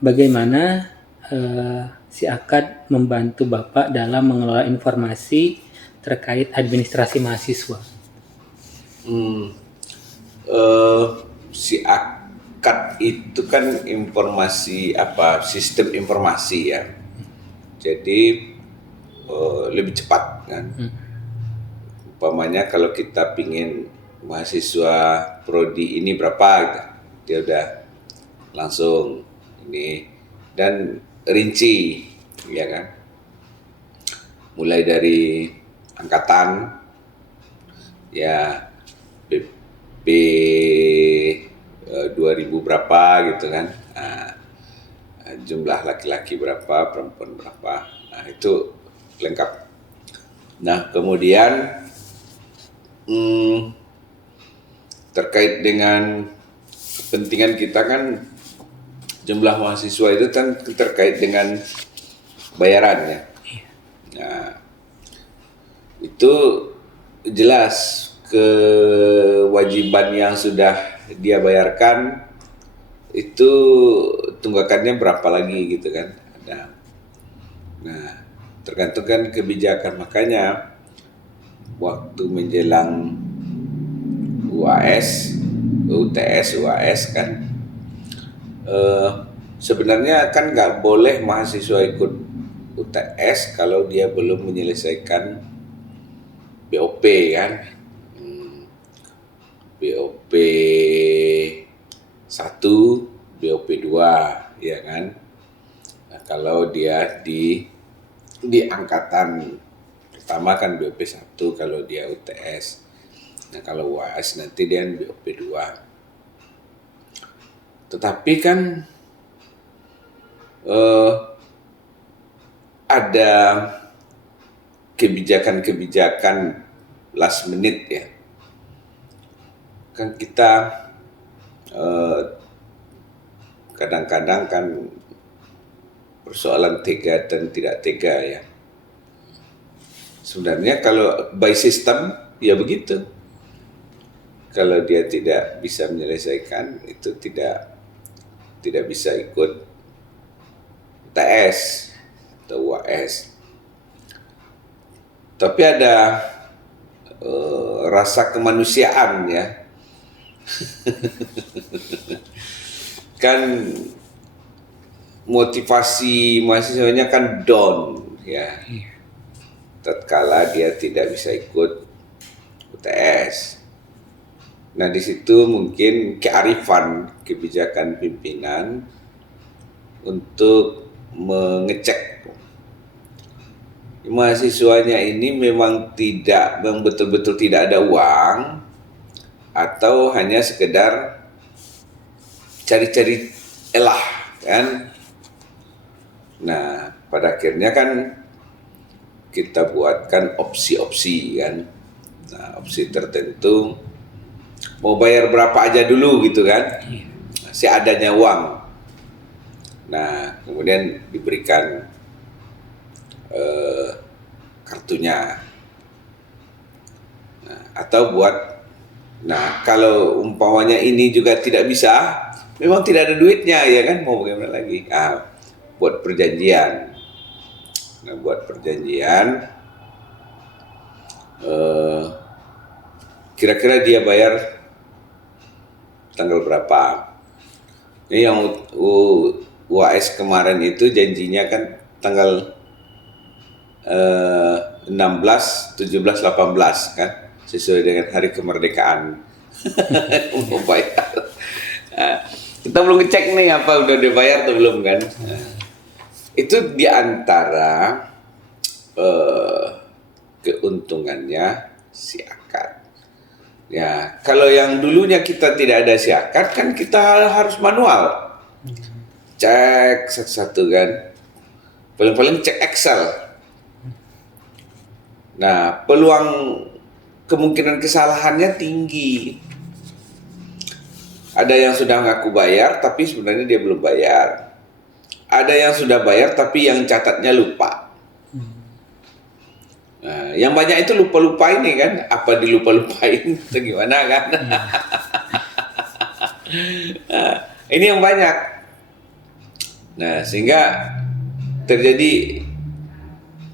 bagaimana si Akad membantu Bapak dalam mengelola informasi terkait administrasi mahasiswa? Eh, si akad itu kan informasi sistem informasi ya, jadi lebih cepat kan. Umpamanya kalau kita pingin mahasiswa prodi ini berapa gitu, dia udah langsung ini dan rinci ya kan, mulai dari angkatan ya, B 2000 berapa gitu kan, jumlah laki-laki berapa, perempuan berapa, itu lengkap. Nah kemudian terkait dengan kepentingan kita kan, jumlah mahasiswa itu kan terkait dengan bayarannya. Nah itu jelas kewajiban yang sudah dia bayarkan itu tunggakannya berapa lagi gitu kan ada. Nah tergantung kan kebijakan, makanya waktu menjelang UAS, UTS, UAS kan sebenarnya kan nggak boleh mahasiswa ikut UTS kalau dia belum menyelesaikan BOP kan. BOP 1, BOP 2 ya kan. Nah, kalau dia di angkatan pertama kan BOP 1 kalau dia UTS. Nah, kalau UAS nanti dia BOP 2. Tetapi kan ada kebijakan-kebijakan last minute ya. Kan kita kadang-kadang kan persoalan tega dan tidak tega ya. Sebenarnya kalau by system ya begitu. Kalau dia tidak bisa menyelesaikan itu tidak bisa ikut UTS atau UAS. Tapi ada rasa kemanusiaan ya. Kan motivasi mahasiswanya kan down ya, tatkala dia tidak bisa ikut UTS. Nah di situ mungkin kearifan kebijakan pimpinan untuk mengecek mahasiswanya ini memang betul-betul tidak ada uang atau hanya sekedar cari-cari elah kan. Nah pada akhirnya kan kita buatkan opsi-opsi kan. Nah opsi tertentu mau bayar berapa aja dulu gitu kan, seadanya uang. Nah kemudian diberikan kartunya. Nah, atau kalau umpamanya ini juga tidak bisa, memang tidak ada duitnya ya kan, mau bagaimana lagi? Buat perjanjian. Nah buat perjanjian, kira-kira dia bayar tanggal berapa? Ini yang UAS kemarin itu janjinya kan tanggal 16, 17, 18 kan, sesuai dengan hari kemerdekaan. Mau bayar. Kita belum ngecek nih apa udah dibayar atau belum kan. Itu diantara keuntungannya si akad. Ya, kalau yang dulunya kita tidak ada si akad kan kita harus manual. Cek satu-satu kan. Paling-paling cek Excel. Nah, peluang kemungkinan kesalahannya tinggi. Ada yang sudah ngaku bayar tapi sebenarnya dia belum bayar. Ada yang sudah bayar tapi yang catatnya lupa. Nah, yang banyak itu lupa-lupa ini kan, apa dilupa-lupain atau gimana kan? Ini yang banyak. Nah, sehingga terjadi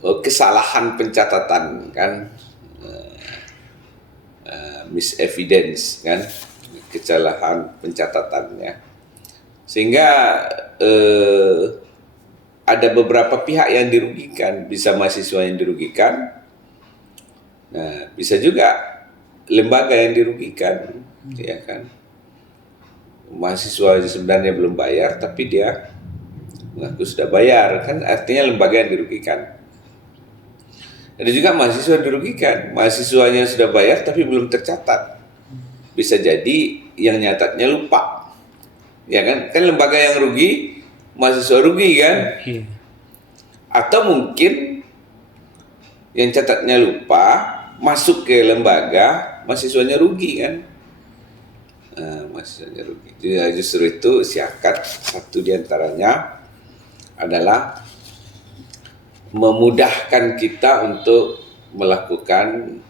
kesalahan pencatatan kan, misevidence kan, kesalahan pencatatannya, sehingga ada beberapa pihak yang dirugikan, bisa mahasiswa yang dirugikan, nah bisa juga lembaga yang dirugikan, ya kan. Mahasiswa sebenarnya belum bayar, tapi dia mengaku sudah bayar, kan artinya lembaga yang dirugikan. Ada juga mahasiswa yang dirugikan, mahasiswanya sudah bayar tapi belum tercatat. Bisa jadi yang nyatatnya lupa, ya kan? Kan lembaga yang rugi, mahasiswa rugi kan? Iya. Atau mungkin yang catatnya lupa masuk ke lembaga, mahasiswanya rugi kan? Mahasiswanya rugi. Jadi justru itu siakat satu diantaranya adalah memudahkan kita untuk melakukan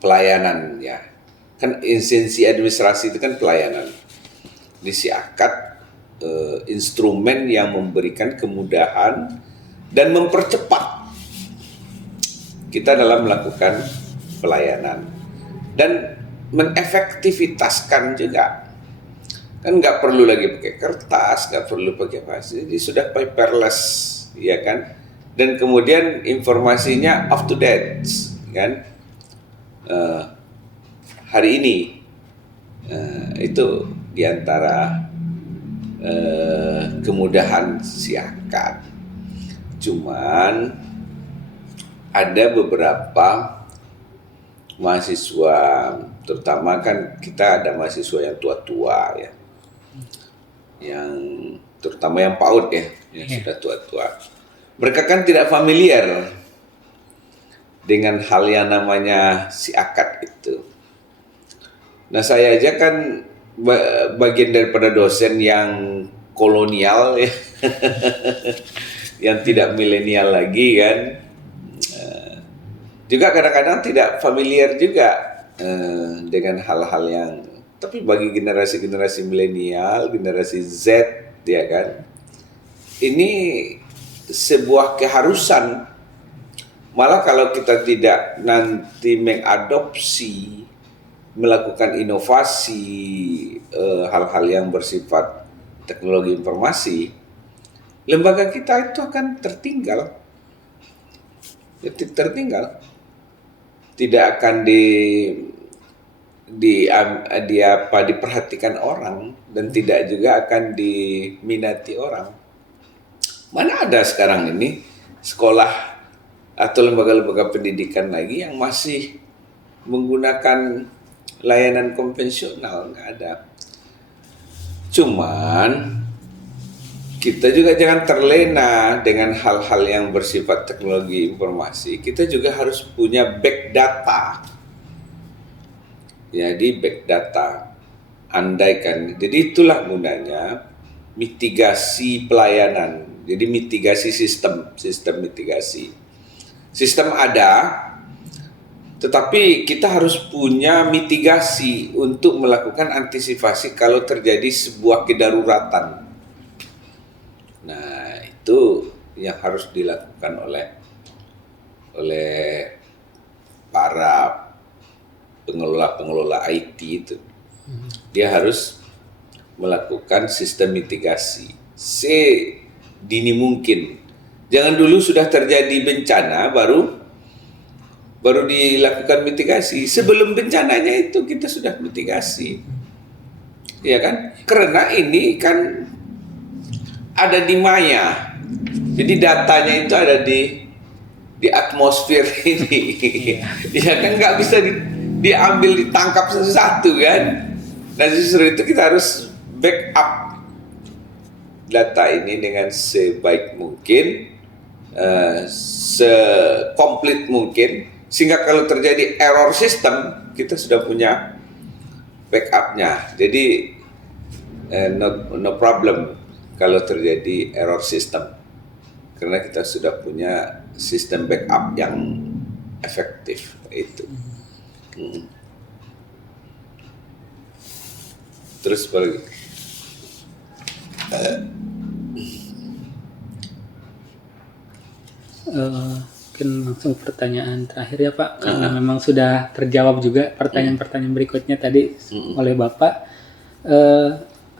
pelayanan, ya. Kan esensi administrasi itu kan pelayanan. Disiakat instrumen yang memberikan kemudahan dan mempercepat kita dalam melakukan pelayanan dan menefektivitaskan juga. Kan nggak perlu lagi pakai kertas, nggak perlu pakai apa, jadi sudah paperless, ya kan? Dan kemudian informasinya up to date, kan? Hari ini itu diantara kemudahan siakat. Cuman ada beberapa mahasiswa, terutama kan kita ada mahasiswa yang tua-tua ya, yang terutama yang PAUD ya, yang sudah tua-tua. Mereka kan tidak familiar dengan hal yang namanya siakat itu. Nah, saya aja kan bagian daripada dosen yang kolonial ya, yang tidak milenial lagi kan. Juga kadang-kadang tidak familiar juga dengan hal-hal yang, tapi bagi generasi-generasi milenial, generasi Z, ya kan, ini sebuah keharusan. Malah kalau kita tidak nanti mengadopsi, melakukan inovasi hal-hal yang bersifat teknologi informasi, lembaga kita itu akan tertinggal. Tidak akan diperhatikan orang dan tidak juga akan diminati orang. Mana ada sekarang ini sekolah atau lembaga-lembaga pendidikan lagi yang masih menggunakan layanan konvensional? Nggak ada. Cuman kita juga jangan terlena dengan hal-hal yang bersifat teknologi informasi. Kita juga harus punya back data. Jadi back data, andaikan. Jadi itulah gunanya mitigasi pelayanan. Jadi mitigasi sistem mitigasi. Sistem ada, tetapi kita harus punya mitigasi untuk melakukan antisipasi kalau terjadi sebuah kedaruratan. Nah, itu yang harus dilakukan oleh para pengelola IT itu. Dia harus melakukan sistem mitigasi sedini mungkin. Jangan dulu sudah terjadi bencana baru dilakukan mitigasi. Sebelum bencananya itu kita sudah mitigasi. Ya kan? Karena ini kan ada di maya, jadi datanya itu ada di atmosfer ini, ya kan nggak bisa diambil ditangkap satu-satu kan. Nah justru itu kita harus backup data ini dengan sebaik mungkin, sekomplit mungkin, sehingga kalau terjadi error sistem kita sudah punya backupnya. Jadi no problem kalau terjadi error sistem, karena kita sudah punya sistem backup yang efektif itu. Terus apa lagi? Mungkin langsung pertanyaan terakhir ya Pak, karena memang sudah terjawab juga pertanyaan-pertanyaan berikutnya tadi oleh Bapak.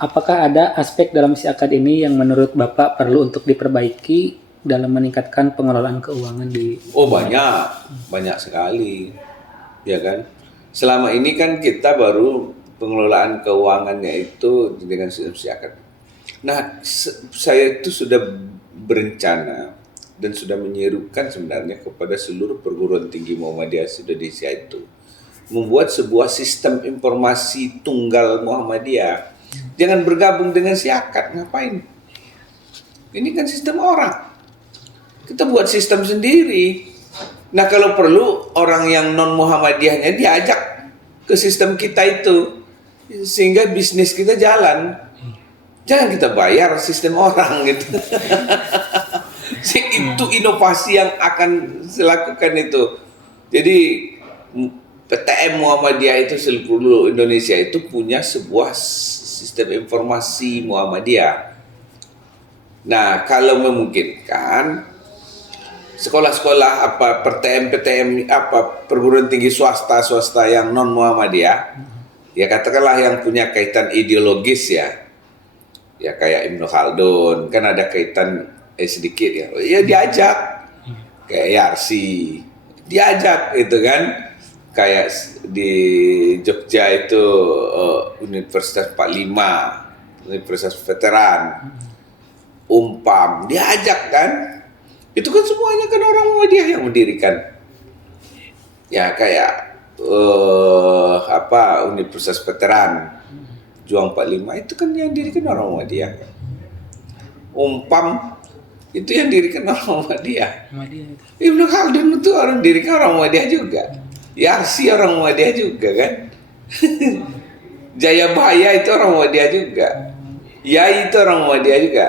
Apakah ada aspek dalam si akad ini yang menurut Bapak perlu untuk diperbaiki dalam meningkatkan pengelolaan keuangan di... Oh banyak sekali, ya kan. Selama ini kan kita baru pengelolaan keuangannya itu dengan sistem siakat. Nah, saya itu sudah berencana dan sudah menyerukan sebenarnya kepada seluruh perguruan tinggi Muhammadiyah Indonesia itu membuat sebuah sistem informasi tunggal Muhammadiyah. Jangan bergabung dengan siakat, ngapain? Ini kan sistem orang. Kita buat sistem sendiri. Nah, kalau perlu orang yang non Muhammadiyahnya diajak ke sistem kita itu sehingga bisnis kita jalan. Jangan kita bayar sistem orang gitu. Itu inovasi yang akan dilakukan itu. Jadi PTM Muhammadiyah itu seluruh Indonesia itu punya sebuah sistem informasi Muhammadiyah. Nah, kalau memungkinkan sekolah-sekolah apa PTM apa perguruan tinggi swasta yang non Muhammadiyah, ya katakanlah yang punya kaitan ideologis ya kayak Ibnu Khaldun kan ada kaitan sedikit ya diajak kayak Yarsi diajak itu kan, kayak di Jogja itu Universitas 45, Universitas Veteran, Umpam diajak kan. Itu kan semuanya kan orang Muhammadiyah yang mendirikan. Ya kayak Universitas Veteran Juang 45 itu kan yang dirikan orang Muhammadiyah. Umpam itu yang dirikan orang Muhammadiyah. Ibnu Khaldun itu orang dirikan orang Muhammadiyah juga. Yarsi orang Muhammadiyah juga kan. Jayabaya itu orang Muhammadiyah juga. Yai itu orang Muhammadiyah juga.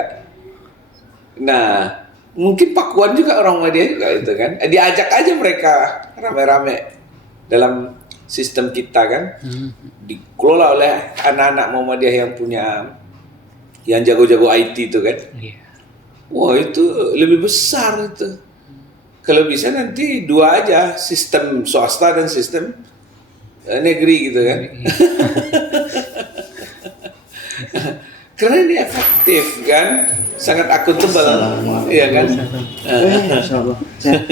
Nah, mungkin Pakuan juga orang Muhammadiyah juga itu kan. Diajak aja mereka rame-rame dalam sistem kita kan. Dikelola oleh anak-anak Muhammadiyah yang jago-jago IT itu kan. Wah, itu lebih besar itu. Kalau bisa nanti dua aja, sistem swasta dan sistem negeri gitu kan. Karena ini efektif kan, sangat akuntabel, iya kan? Insyaallah.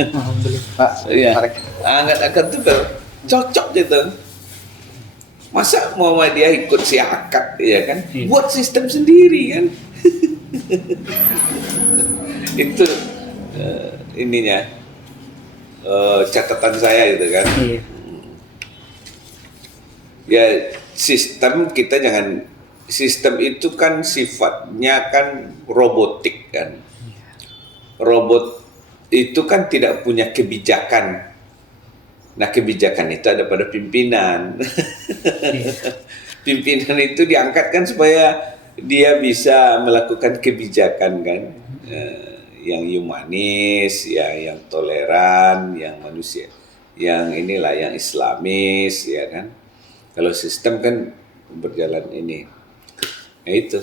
Alhamdulillah. Pak, Iya, sangat akuntabel, cocok gitu. Masa Muhammadiyah ikut si akad, ya kan? Buat sistem sendiri kan? Itu ininya. Catatan saya gitu kan. Ya sistem kita jangan, sistem itu kan sifatnya kan robotik kan. Robot itu kan tidak punya kebijakan. Nah, kebijakan itu ada pada pimpinan. Pimpinan itu diangkat kan supaya dia bisa melakukan kebijakan kan. Yang humanis, ya, yang toleran, yang manusia, yang inilah yang Islamis, ya kan. Kalau sistem kan berjalan ini, nah itu.